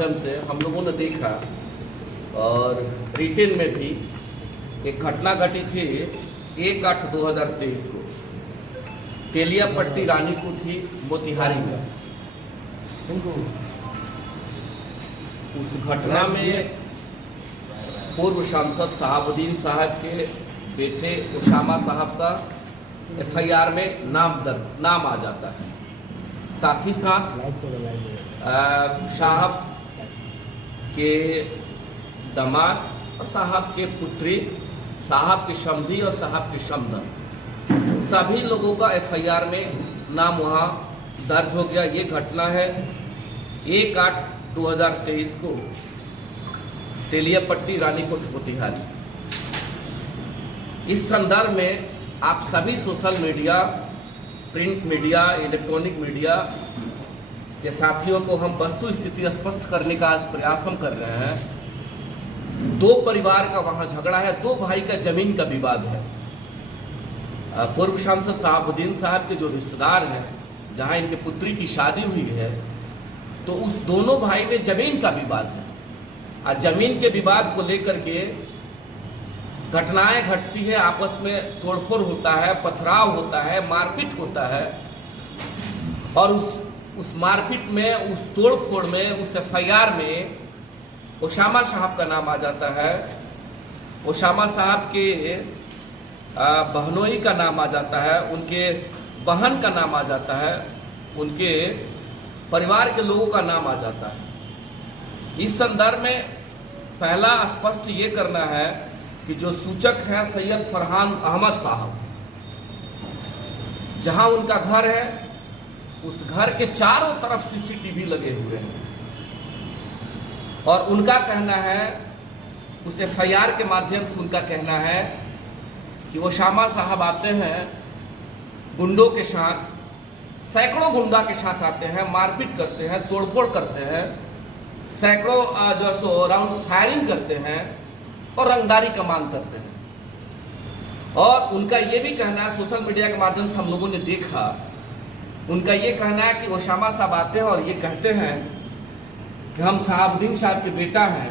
माध्यम से हम लोगों ने देखा और रिटेन में भी एक घटना घटी थी 1/8/2023 को तेलियापट्टी रानीकुठी मोतिहारी में। उस घटना में पूर्व सांसद शहाबुद्दीन साहब के बेटे उसामा साहब का FIR में नाम आ जाता है। साथ ही साथ साहब के दामाद और साहब के पुत्री, साहब के समधी और साहब के समधन, सभी लोगों का FIR में नाम वहाँ दर्ज हो गया। ये घटना है 1/8/2023 को तेलियापट्टी रानीकोट मोतिहारी। इस संदर्भ में आप सभी social media, print media, electronic media के साथियों को हम वस्तु स्थिति स्पष्ट करने का आज प्रयास हम कर रहे हैं। दो परिवार का वहां झगड़ा है, दो भाई का जमीन का विवाद है। पूर्व सांसद शहाबुद्दीन साहब के जो रिश्तेदार हैं, जहां इनके पुत्री की शादी हुई है, तो उस दोनों भाई में जमीन का विवाद है। जमीन के विवाद को लेकर के घटनाएं घटती है, आपस में तोड़फोड़ होता है, पथराव होता है, मारपीट होता है और उस मारपीट में, उस तोड़फोड़ में, उस FIR में उसामा साहब का नाम आ जाता है। उसामा साहब के बहनोई का नाम आ जाता है, उनके बहन का नाम आ जाता है, उनके परिवार के लोगों का नाम आ जाता है। इस संदर्भ में पहला स्पष्ट ये करना है कि जो सूचक है सैयद फरहान अहमद साहब, जहां उनका घर है, उस घर के चारों तरफ CCTV लगे हुए हैं और उनका कहना है, उस FIR के माध्यम से उनका कहना है कि उसामा साहब आते हैं गुंडों के साथ, सैकड़ों गुंडा के साथ आते हैं, मारपीट करते हैं, तोड़फोड़ करते हैं, सैकड़ों जो सो राउंड फायरिंग करते हैं और रंगदारी का मांग करते हैं। और उनका ये भी कहना है, सोशल मीडिया के माध्यम से हम लोगों ने देखा, उनका ये कहना है कि उसामा साहब आते हैं और ये कहते हैं कि हम शहाबुद्दीन साहब के बेटा हैं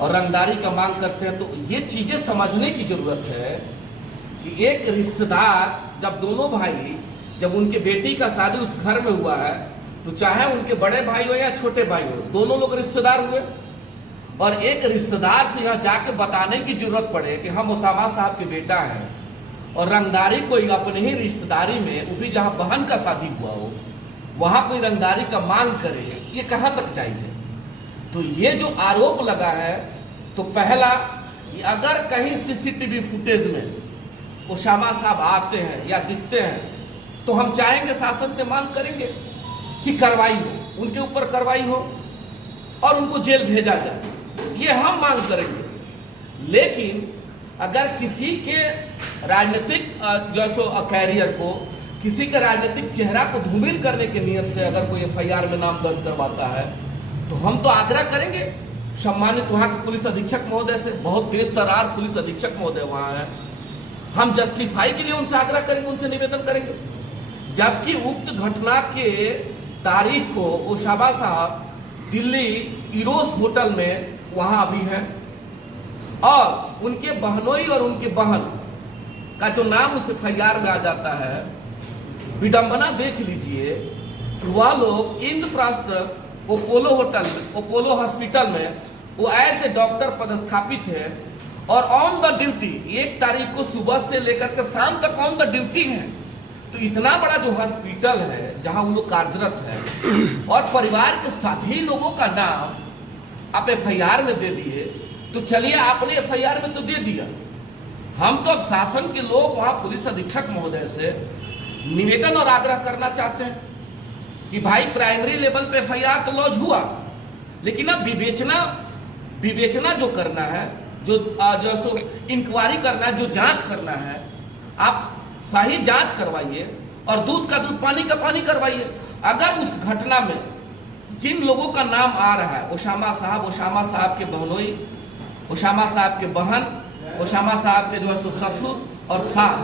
और रंगदारी का मांग करते हैं। तो ये चीजें समझने की जरूरत है कि एक रिश्तेदार, जब दोनों भाई, जब उनके बेटी का शादी उस घर में हुआ है, तो चाहे उनके बड़े भाई हो या छोटे भाई हो, दोनों लोग रिश्तेदार हुए। और एक रिश्तेदार से यहाँ जाके बताने की जरूरत पड़े कि हम उसामा साहब के बेटा हैं और रंगदारी कोई अपने ही रिश्तेदारी में, वो भी जहाँ बहन का शादी हुआ हो, वहाँ कोई रंगदारी का मांग करे, ये कहाँ तक जायज है? तो ये जो आरोप लगा है, तो पहला कि अगर कहीं CCTV फुटेज में उसामा साहब आते हैं या दिखते हैं, तो हम चाहेंगे, शासन से मांग करेंगे कि कार्रवाई हो, उनके ऊपर कार्रवाई हो और उनको जेल भेजा जाए, ये हम मांग करेंगे। लेकिन अगर किसी के राजनीतिक जो कैरियर को, किसी के राजनीतिक चेहरा को धूमिल करने के नियत से अगर कोई FIR में नाम दर्ज करवाता है, तो हम तो आग्रह करेंगे सम्मानित वहाँ के पुलिस अधीक्षक महोदय से, बहुत तेज तर्रार पुलिस अधीक्षक महोदय वहाँ है, हम जस्टिफाई के लिए उनसे आग्रह करेंगे, उनसे निवेदन करेंगे। जबकि उक्त घटना के तारीख को उसामा साहब दिल्ली इरोस होटल में वहां अभी हैं और उनके बहनोई और उनके बहन का जो नाम उस FIR में आ जाता है। विडंबना देख लीजिए, वह लोग Indraprastha Apollo hotel, Apollo hospital में वो एज ए डॉक्टर पदस्थापित है और ऑन द ड्यूटी 1 तारीख को सुबह से लेकर के शाम तक ऑन द ड्यूटी है। तो इतना बड़ा जो हॉस्पिटल है जहां वो लोग कार्यरत है और परिवार के सभी लोगों का नाम आप FIR में दे दिए, तो चलिए आपने FIR में तो दे दिया, हम तो अब शासन के लोग वहां पुलिस अधीक्षक महोदय से निवेदन और आग्रह करना चाहते हैं कि भाई प्राइमरी लेवल पे FIR तो लॉन्च हुआ, लेकिन अब विवेचना जो करना है, जो इंक्वायरी करना है, जो जांच करना है, आप सही जांच करवाइए और दूध का दूध, पानी का पानी करवाइए। अगर उस घटना में जिन लोगों का नाम आ रहा है, उसामा साहब के बहनोई, उसामा साहब के बहन, उसामा साहब के जो है ससुर और सास,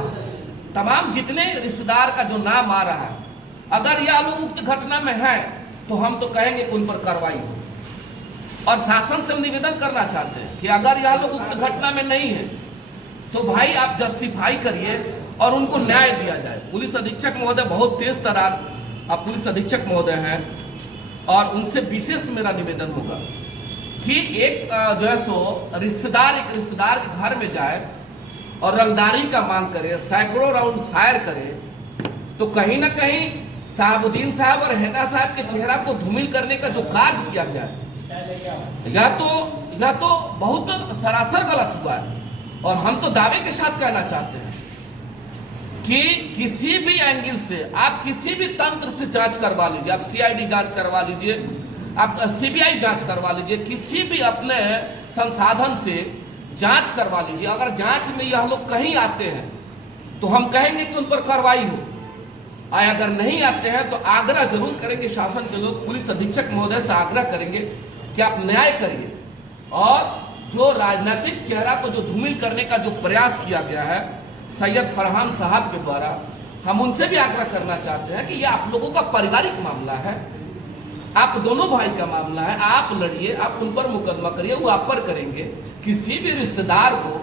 तमाम जितने रिश्तेदार का जो नाम आ रहा है, अगर यह लोग उक्त घटना में है तो हम तो कहेंगे कि उन पर कार्रवाई हो। और शासन से हम निवेदन करना चाहते हैं कि अगर यह लोग उक्त घटना में नहीं है तो भाई आप जस्टिफाई करिए और उनको न्याय दिया जाए। पुलिस अधीक्षक महोदय बहुत तेज तर्रार पुलिस अधीक्षक महोदय हैं और उनसे विशेष मेरा निवेदन होगा कि एक जो है सो रिश्तेदार एक रिश्तेदार के घर में जाए और रंगदारी का मांग करे, सैकड़ों राउंड फायर करे, तो कहीं ना कहीं शहाबुद्दीन साहब और हैना साहब के चेहरा को धूमिल करने का जो कार्य किया गया है यह तो बहुत सरासर गलत हुआ है। और हम तो दावे के साथ कहना चाहते हैं कि किसी भी एंगल से आप किसी भी तंत्र से जांच करवा लीजिए, आप सीआईडी जांच करवा लीजिए, आप सीबीआई जांच करवा लीजिए, किसी भी अपने संसाधन से जांच करवा लीजिए। अगर जांच में यह लोग कहीं आते हैं तो हम कहेंगे कि उन पर कार्रवाई हो, और अगर नहीं आते हैं तो आग्रह जरूर करेंगे, शासन के लोग पुलिस अधीक्षक महोदय से आग्रह करेंगे कि आप न्याय करिए। और जो राजनीतिक चेहरा को जो धूमिल करने का जो प्रयास किया गया है सैयद फरहान साहब के द्वारा, हम उनसे भी आग्रह करना चाहते हैं कि यह आप लोगों का पारिवारिक मामला है, आप दोनों भाई का मामला है, आप लड़िए, आप उन पर मुकदमा करिए, वो आप पर करेंगे। किसी भी रिश्तेदार को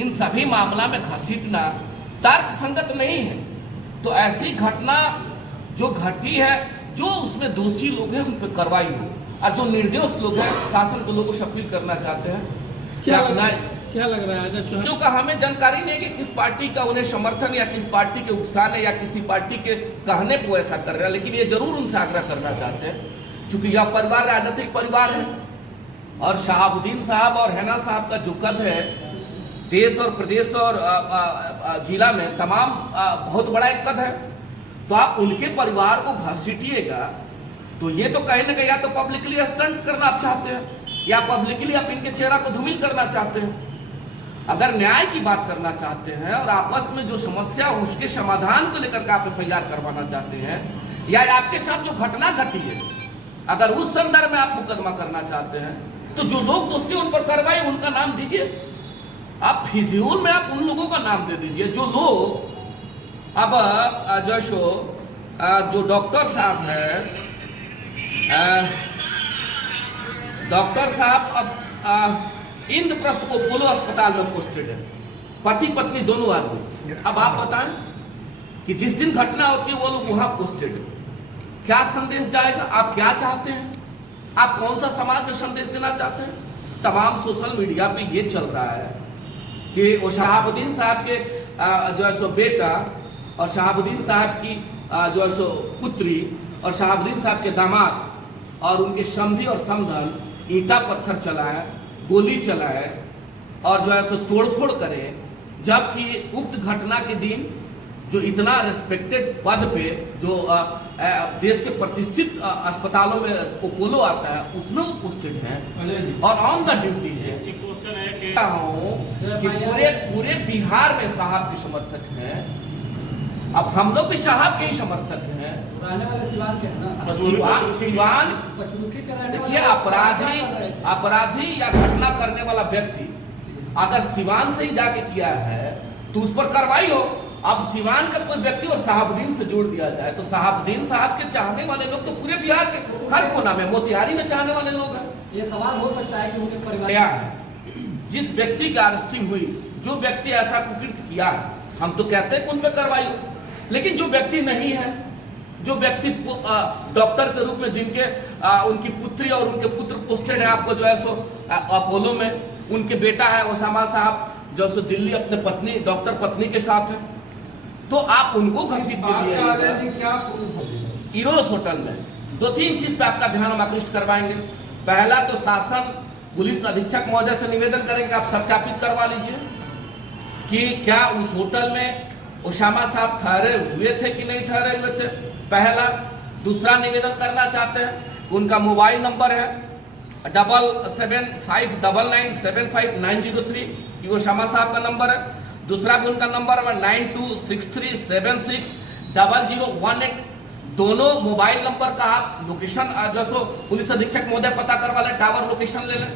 इन सभी मामला में घसीटना तर्क संगत नहीं है। तो ऐसी घटना जो घटी है, जो उसमें दोषी लोग हैं उन पर कार्रवाई हो, और जो निर्दोष लोग हैं शासन के लोगों से अपील करना चाहते हैं क्या लग रहा है जो का हमें जानकारी नहीं है कि किस पार्टी का उन्हें समर्थन या किस पार्टी के उकसाने या किसी पार्टी के कहने को ऐसा कर रहा है, लेकिन ये जरूर उनसे आग्रह करना चाहते हैं क्योंकि यह परिवार राजनीतिक परिवार है और शहाबुद्दीन साहब और हैना साहब का जो कद है देश और प्रदेश और जिला में तमाम बहुत बड़ा एक कद है। तो आप उनके परिवार को घसीटिएगा तो ये तो कहीं ना कहीं या तो पब्लिकली स्टंट करना आप चाहते हैं या पब्लिकली आप इनके चेहरा को धूमिल करना चाहते हैं। अगर न्याय की बात करना चाहते हैं और आपस में जो समस्या उसके समाधान को लेकर के आप एफआईआर करवाना चाहते हैं या आपके साथ जो घटना घटी है अगर उस संदर्भ में आप मुकदमा करना चाहते हैं तो जो लोग दोषी उन पर कार्रवाई उनका नाम दीजिए। आप फिजूल में आप उन लोगों का नाम दे दीजिए जो लोग अब जो डॉक्टर साहब है, डॉक्टर साहब अब इंद्रप्रस्थ अपोलो अस्पताल में पोस्टेड है, पति पत्नी दोनों आदमी। अब आप बताएं कि जिस दिन घटना होती है वो लोग वहां पोस्टेड है, क्या संदेश जाएगा? आप क्या चाहते हैं? आप कौन सा समाज में संदेश देना चाहते हैं? तमाम सोशल मीडिया पे ये चल रहा है कि वो शहाबुद्दीन साहब के जो है सो बेटा और शहाबुद्दीन साहब की जो है सो पुत्री और शहाबुद्दीन साहब के दामाद और उनके समधी और समधन ईंटा पत्थर चलाए, गोली चलाए और जो है सो तोड़फोड़ करे, जबकि उक्त घटना के दिन जो इतना रिस्पेक्टेड पद पे जो देश के प्रतिष्ठित अस्पतालों में अपोलो आता है उसमें वो पोस्टेड है और ऑन द ड्यूटी है। कि पूरे बिहार में साहब के समर्थक हैं। अब हम लोग भी साहब के ही समर्थक हैं। सिवान देखिए, अपराधी या घटना करने वाला व्यक्ति अगर सिवान से ही जाके किया है तो उस पर कार्रवाई हो। अब सिवान का कोई व्यक्ति और शहाबुद्दीन से जोड़ दिया जाए तो शहाबुद्दीन साहब के चाहने वाले लोग तो पूरे बिहार के हर कोना में, मोतिहारी में चाहने वाले लोग हैं। ये सवाल हो सकता है कि उनके परिवार क्या है जिस व्यक्ति की अरेस्टिंग हुई, जो व्यक्ति ऐसा कुकृत्य किया है, हम तो कहते हैं कि उन पर कार्रवाई हो। लेकिन जो व्यक्ति नहीं है, जो व्यक्ति डॉक्टर के रूप में जिनके उनकी पुत्री और उनके पुत्र पोस्टेड है आपको जो है सो अपोलो में, उनके बेटा है ओसामा साहब जो सो दिल्ली अपने पत्नी डॉक्टर पत्नी के साथ है, तो आप उनको घसीट इरोस होटल में 2-3 चीज पे आपका ध्यान हम आकृष्ट करवाएंगे। पहला तो शासन पुलिस अधीक्षक महोदय से निवेदन करेंगे, आप सत्यापित करवा लीजिए कि क्या उस होटल में ओसामा साहब ठहरे हुए थे कि नहीं ठहरे हुए थे, पहला। दूसरा निवेदन करना चाहते हैं, उनका मोबाइल नंबर है 7759975903, ये ओसामा साहब का नंबर है। दूसरा भी उनका नंबर है 9263760018। दोनों मोबाइल नंबर का आप लोकेशन जो सो पुलिस अधीक्षक महोदय पता करवा लें, टावर लोकेशन ले लें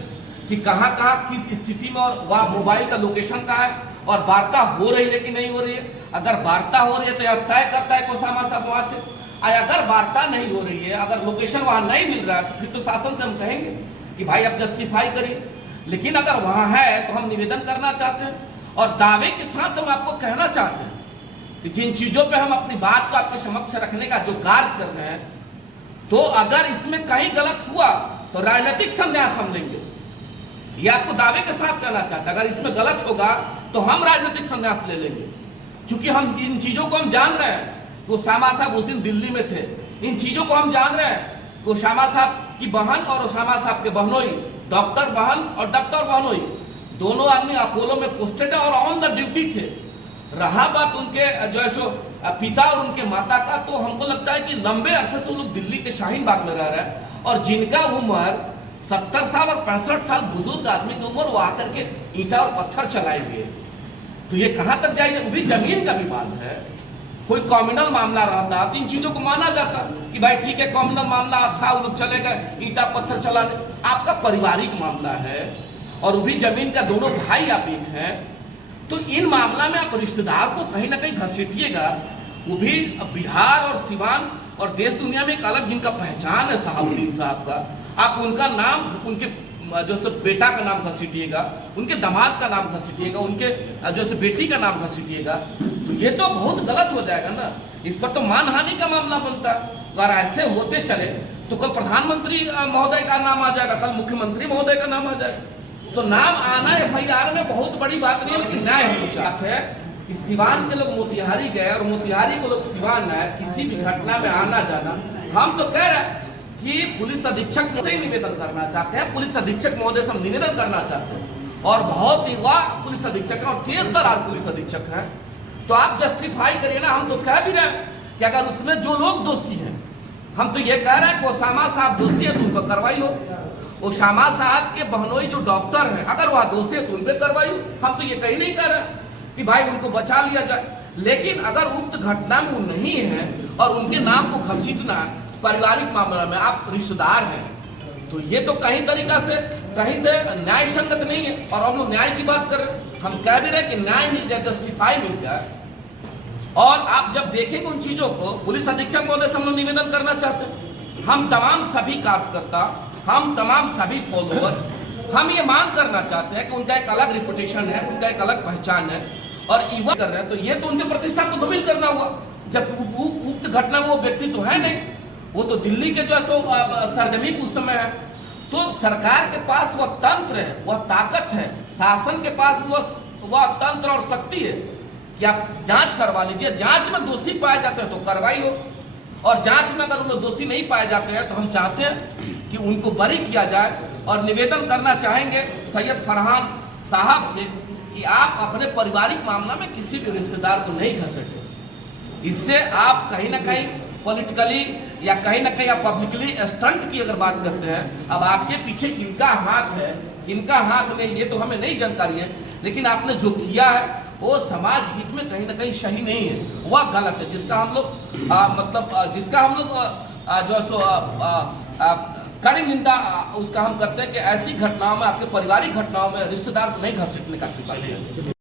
कि कहाँ कहाँ किस स्थिति में और वह मोबाइल का लोकेशन का है और वार्ता हो रही है कि नहीं हो रही है। अगर वार्ता हो रही है तो यह तय करता है कि ओसामा साहब वहां थे। अगर वार्ता नहीं हो रही है, अगर लोकेशन वहां नहीं मिल रहा है, तो फिर तो शासन से हम कहेंगे कि भाई अब जस्टिफाई करिए। लेकिन अगर वहां है तो हम निवेदन करना चाहते हैं और दावे के साथ हम आपको कहना चाहते हैं कि जिन चीजों पे हम अपनी बात को आपके समक्ष रखने का जो कार्य कर रहे हैं, तो अगर इसमें कहीं गलत हुआ तो राजनीतिक संन्यास हम लेंगे। ये आपको दावे के साथ कहना चाहते हैं, अगर इसमें गलत होगा तो हम राजनीतिक संन्यास ले लेंगे। क्योंकि हम इन चीजों को हम जान रहे हैं कि उसामा साहब उस दिन दिल्ली में थे, इन चीजों को हम जान रहे हैं कि उसामा साहब की बहन और उसामा साहब के बहनोई, डॉक्टर बहन और डॉक्टर बहनोई, दोनों आदमी अपोलो में पोस्टेड है और ऑन द ड्यूटी थे। रहा बात उनके जो है सो पिता और उनके माता का, तो हमको लगता है कि लंबे अरसे से लोग दिल्ली के शाहीन बाग में रह रहे हैं और जिनका उम्र 70 साल और 65 साल बुजुर्ग आदमी की उम्र, वो आकर के ईंटा और पत्थर चलाएंगे तो ये कहां तक जाएगा? वो भी जमीन का विवाद है। कोई कॉम्युनल मामला रहता तो इन चीजों को माना जाता कि भाई ठीक है, कॉम्युनल मामला था, वो लोग चले गए ईंटा पत्थर चलाने। आपका पारिवारिक मामला है और वो भी जमीन का, दोनों भाई आप एक हैं, तो इन मामला में आप रिश्तेदार को कहीं ना कहीं घसीटिएगा। वो भी बिहार और सिवान और देश दुनिया में एक अलग जिनका पहचान है शहाबुद्दीन साहब का, आप उनका नाम, उनके जो से बेटा का नाम घसीटिएगा, उनके दामाद का नाम घसीटिएगा, उनके जो से बेटी का नाम घसीटिएगा, तो ये तो बहुत गलत हो जाएगा ना। इस पर तो मानहानि का मामला बनता है। अगर ऐसे होते चले तो कल प्रधानमंत्री महोदय का नाम आ जाएगा, कल मुख्यमंत्री महोदय का नाम आ जाएगा। तो नाम आना FIR में बहुत बड़ी बात नहीं है, लेकिन न्याय हमेशा है कि सिवान के लोग मोतिहारी गए और मोतिहारी के लोग सिवान आए, किसी भी घटना में आना जाना। हम तो कह रहे हैं कि पुलिस अधीक्षक से ही निवेदन करना चाहते हैं, पुलिस अधीक्षक महोदय से हम निवेदन करना चाहते हैं, और बहुत युवा पुलिस अधीक्षक है और तेज तरार पुलिस अधीक्षक है, तो आप जस्टिफाई करिए ना। हम तो कह भी रहे हैं कि अगर उसमें जो लोग दोषी हैं, हम तो ये कह रहे हैं कि उसामा साहब दोषी है तो उन पर कार्रवाई हो। उसामा साहब के बहनोई जो डॉक्टर हैं, अगर वह दोषी है तो उन पर कार्रवाई हो। हम तो ये कहीं नहीं कह रहे कि भाई उनको बचा लिया जाए, लेकिन अगर उक्त घटना में वो नहीं है और उनके नाम को घसीटना पारिवारिक मामला में, आप रिश्तेदार हैं, तो ये तो कहीं तरीका से कहीं से न्याय संगत नहीं है। और हम लोग न्याय की बात कर रहे हैं, हम कह भी रहे कि न्याय मिल जाए, जस्टिफाई मिल जाए। और आप जब देखेंगे उन चीजों को, पुलिस अधीक्षक महोदय से हम लोग निवेदन करना चाहते हैं, हम तमाम सभी कार्यकर्ता, हम तमाम सभी फॉलोअर, हम ये मांग करना चाहते हैं कि उनका एक अलग रिपुटेशन है, उनका एक अलग पहचान है, और इवन कर रहे हैं तो ये तो उनके प्रतिष्ठान को धूमिल करना हुआ। जब उक्त घटना वो व्यक्ति तो है नहीं, वो तो दिल्ली के जो है सो सरजमीन उस समय है। तो सरकार के पास वह तंत्र है, वह ताकत है, शासन के पास वह तंत्र और शक्ति है कि आप जांच करवा लीजिए। जांच में दोषी पाए जाते हैं तो कार्रवाई हो, और जांच में अगर वो दोषी नहीं पाए जाते हैं तो हम चाहते हैं कि उनको बरी किया जाए। और निवेदन करना चाहेंगे सैयद फरहान साहब से कि आप अपने पारिवारिक मामला में किसी भी रिश्तेदार को नहीं घसीटें। इससे आप कहीं ना कहीं पॉलिटिकली या कहीं ना कहीं आप पब्लिकली स्टंट की अगर बात करते हैं, अब आपके पीछे किनका हाथ है, किनका हाथ में, ये तो हमें नहीं जानकारी है, लेकिन आपने जो किया है वो समाज हित में कहीं ना कहीं सही नहीं है, वह गलत है, जिसका हम लोग जिसका हम लोग जो सो कड़ी निंदा उसका हम करते हैं कि ऐसी घटनाओं में, आपके पारिवारिक घटनाओं में रिश्तेदार को नहीं घसीटने का